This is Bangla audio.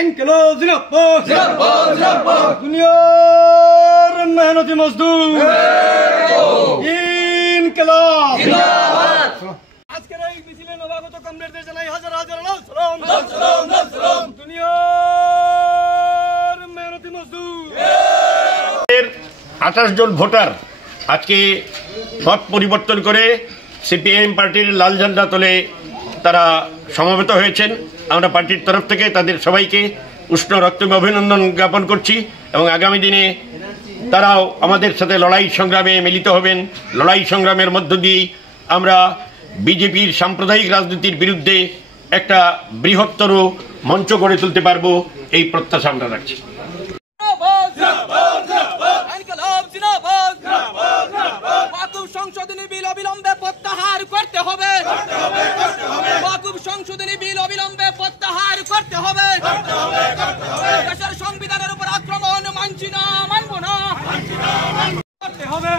इनकलाब जिंदाबाद जिंदाबाद जिंदाबाद दुनियार मेहनती मजदूर इनकलाब जिंदाबाद আজকের এই মিছিলে নবাগত কমরেডদের জানাই হাজার হাজার সালাম সালাম সালাম দুনিয়ার মেহনতি মজদুর 28 জন ভোটার আজকে পথ পরিবর্তন করে সিপিএম পার্টির লাল ঝান্ডা তোলে তারা সমবেত হয়েছেন। আমরা পার্টির তরফ থেকে তাদের সবাইকে উষ্ণ রক্তম অভিনন্দন জ্ঞাপন করছি এবং আগামী দিনে তারাও আমাদের সাথে লড়াই সংগ্রামে মিলিত হবেন। লড়াই সংগ্রামের মধ্য দিয়ে আমরা বিজেপির সাম্প্রদায়িক রাজনীতির বিরুদ্ধে একটা বৃহত্তর মঞ্চ গড়ে তুলতে পারবো এই প্রত্যাশা আমরা রাখছি। সংশোধনী বিল অবিলম্বে প্রত্যাহার করতে হবে সংশোধনী বিল অবিলম্বে প্রত্যাহার করতে হবে দেশের সংবিধানের উপর আক্রমণ মানছি না মানব না করতে হবে